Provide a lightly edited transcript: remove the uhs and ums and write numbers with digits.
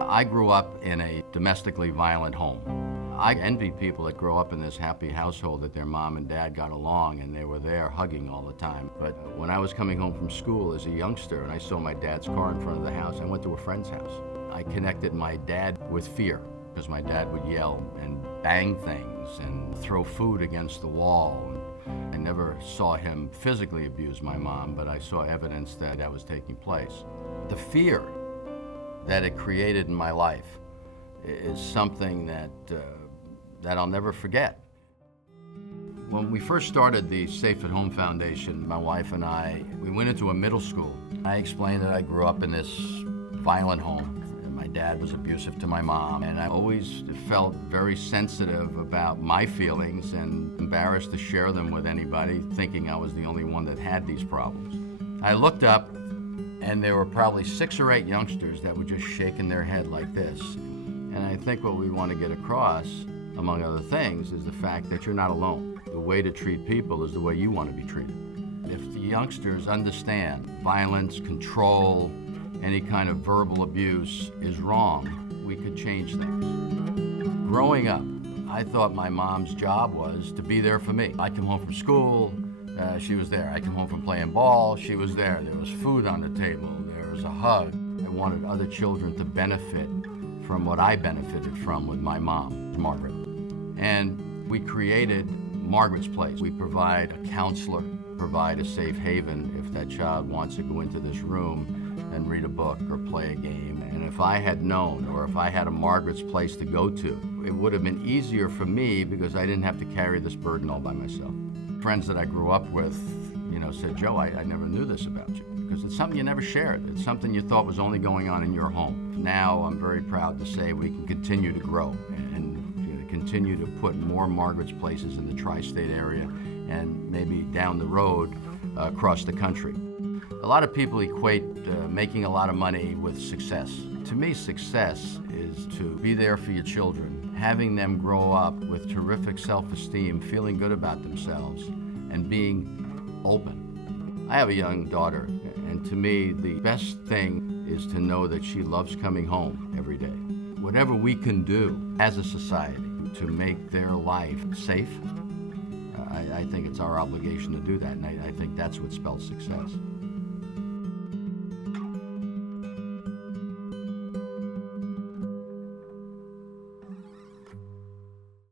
I grew up in a domestically violent home. I envy people that grow up in this happy household that their mom and dad got along and they were there hugging all the time. But when I was coming home from school as a youngster and I saw my dad's car in front of the house, I went to a friend's house. I connected my dad with fear because my dad would yell and bang things and throw food against the wall. I never saw him physically abuse my mom, but I saw evidence that that was taking place. The fear that it created in my life is something that I'll never forget. When we first started the Safe at Home Foundation, my wife and I, we went into a middle school. I explained that I grew up in this violent home. My dad was abusive to my mom, and I always felt very sensitive about my feelings and embarrassed to share them with anybody, thinking I was the only one that had these problems. I looked up, and there were probably 6 or 8 youngsters that were just shaking their head like this. And I think what we want to get across, among other things, is the fact that you're not alone. The way to treat people is the way you want to be treated. If the youngsters understand violence, control, any kind of verbal abuse is wrong, we could change things. Growing up, I thought my mom's job was to be there for me. I come home from school, she was there. I come home from playing ball, she was there. There was food on the table, there was a hug. I wanted other children to benefit from what I benefited from with my mom, Margaret. And we created Margaret's Place. We provide a counselor, provide a safe haven if that child wants to go into this room and read a book or play a game. And if I had known, or if I had a Margaret's Place to go to, it would have been easier for me because I didn't have to carry this burden all by myself. Friends that I grew up with, said, Joe, I never knew this about you, because it's something you never shared. It's something you thought was only going on in your home. Now I'm very proud to say we can continue to grow and continue to put more Margaret's Places in the tri-state area and maybe down the road across the country. A lot of people equate making a lot of money with success. To me, success is to be there for your children, having them grow up with terrific self-esteem, feeling good about themselves, and being open. I have a young daughter, and to me, the best thing is to know that she loves coming home every day. Whatever we can do as a society to make their life safe, I think it's our obligation to do that, and I think that's what spells success.